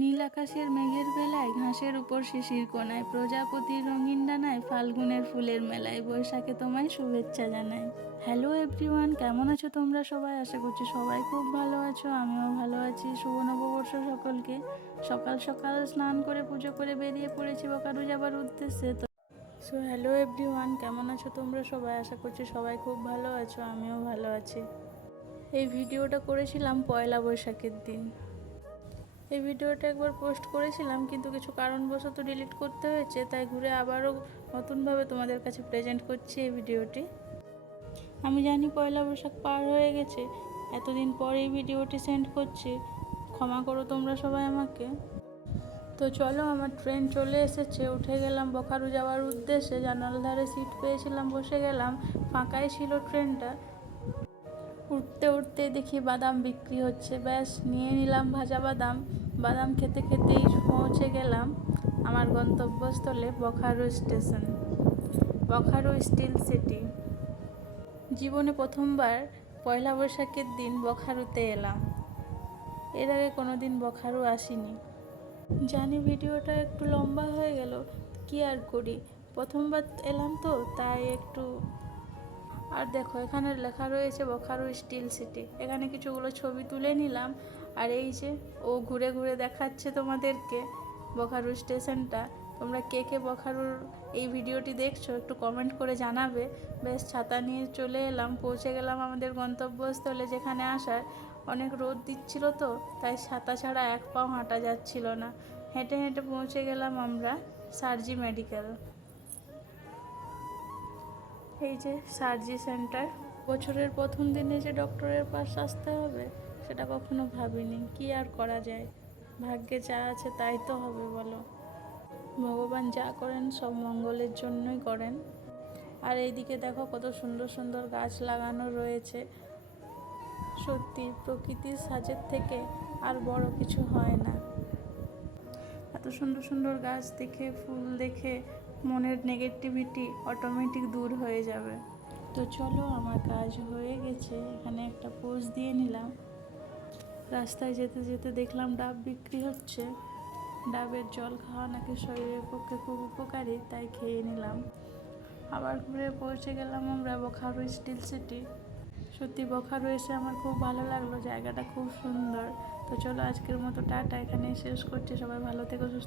নীল আকাশের মেঘের বেলায়, ঘাসের উপর শিশির কোনায়, প্রজাপতির রঙিন ডানায়, ফাল্গুনের ফুলের মেলায়, বৈশাখে তোমায় শুভেচ্ছা জানাই। হ্যালো এভরিওয়ান, কেমন আছো তোমরা সবাই? আশা করছি সবাই খুব ভালো আছো, আমিও ভালো আছি। শুভ নববর্ষ সকলকে। সকাল সকাল স্নান করে পুজো করে বেরিয়ে পড়েছি বকারু যাবার উদ্দেশ্যে। তো হ্যালো এভরিওয়ান, কেমন আছো তোমরা সবাই? আশা করছি সবাই খুব ভালো আছো, আমিও ভালো আছি। এই ভিডিওটা করেছিলাম পয়লা বৈশাখের দিন। এই ভিডিওটা একবার পোস্ট করেছিলাম, কিন্তু কিছু কারণবশত ডিলিট করতে হয়েছে, তাই ঘুরে আবারও নতুনভাবে তোমাদের কাছে প্রেজেন্ট করছি এই ভিডিওটি। আমি জানি পয়লা বৈশাখ পার হয়ে গেছে, এতদিন পর এই ভিডিওটি সেন্ড করছি, ক্ষমা করো তোমরা সবাই আমাকে। তো চলো, আমার ট্রেন চলে এসেছে, উঠে গেলাম বকারু যাওয়ার উদ্দেশ্যে। জানালার ধারে সিট পেয়েছিলাম, বসে গেলাম, ফাঁকাই ছিল ট্রেনটা। উঠতে উঠতে দেখি বাদাম বিক্রি হচ্ছে, ব্যাস নিয়ে নিলাম ভাজা বাদাম। বাদাম খেতে খেতেই পৌঁছে গেলাম আমার গন্তব্যস্থলে, বকারু স্টেশন, বকারু স্টিল সিটি। জীবনে প্রথমবার পয়লা বৈশাখের দিন বকারুতে এলাম, এর আগে কোনোদিন বকারু আসিনি। জানি ভিডিওটা একটু লম্বা হয়ে গেল, কি আর করি, প্রথমবার এলাম তো তাই একটু। আর দেখো, এখানে লেখা রয়েছে বকারু স্টিল সিটি, এখানে কিছুগুলো ছবি তুলে নিলাম। আর এই যে ও ঘুরে ঘুরে দেখাচ্ছে তোমাদেরকে বকারু স্টেশনটা। তোমরা কে কে বকারুর এই ভিডিওটি দেখছো একটু কমেন্ট করে জানাবে। বেশ, ছাতা নিয়ে চলে এলাম, পৌঁছে গেলাম আমাদের গন্তব্যস্থলে। যেখানে আসার অনেক রোদ দিচ্ছিল, তো তাই ছাতা ছাড়া এক পাও হাঁটা যাচ্ছিল না। হেঁটে হেঁটে পৌঁছে গেলাম আমরা সার্জি মেডিকেল। এই যে সার্জি সেন্টার। বছরের প্রথম দিনে যে ডক্টরের পাশ আসতে হবে সেটা কখনো ভাবিনি, কি আর করা যায়, ভাগ্যে যা আছে তাই তো হবে বলো। ভগবান যা করেন সব মঙ্গলের জন্যই করেন। আর এইদিকে দেখো কত সুন্দর সুন্দর গাছ লাগানো রয়েছে। সত্যি প্রকৃতির সাজের থেকে আর বড় কিছু হয় না। এত সুন্দর সুন্দর গাছ দেখে, ফুল দেখে মনের নেগেটিভিটি অটোমেটিক দূর হয়ে যাবে। তো চলো, আমার কাজ হয়ে গেছে, এখানে একটা পোজ দিয়ে নিলাম। রাস্তায় যেতে যেতে দেখলাম ডাব বিক্রি হচ্ছে। ডাবের জল খাওয়া নাকি শরীরের পক্ষে খুব উপকারী, তাই খেয়ে নিলাম। আবার ঘুরে পৌঁছে গেলাম আমরা বকারু স্টিল সিটি। সত্যি বকারু এসে আমার খুব ভালো লাগলো, জায়গাটা খুব সুন্দর। তো চলো, আজকের মতো টাটা, এখানেই শেষ করছি। সবাই ভালো থেকো, সুস্থ।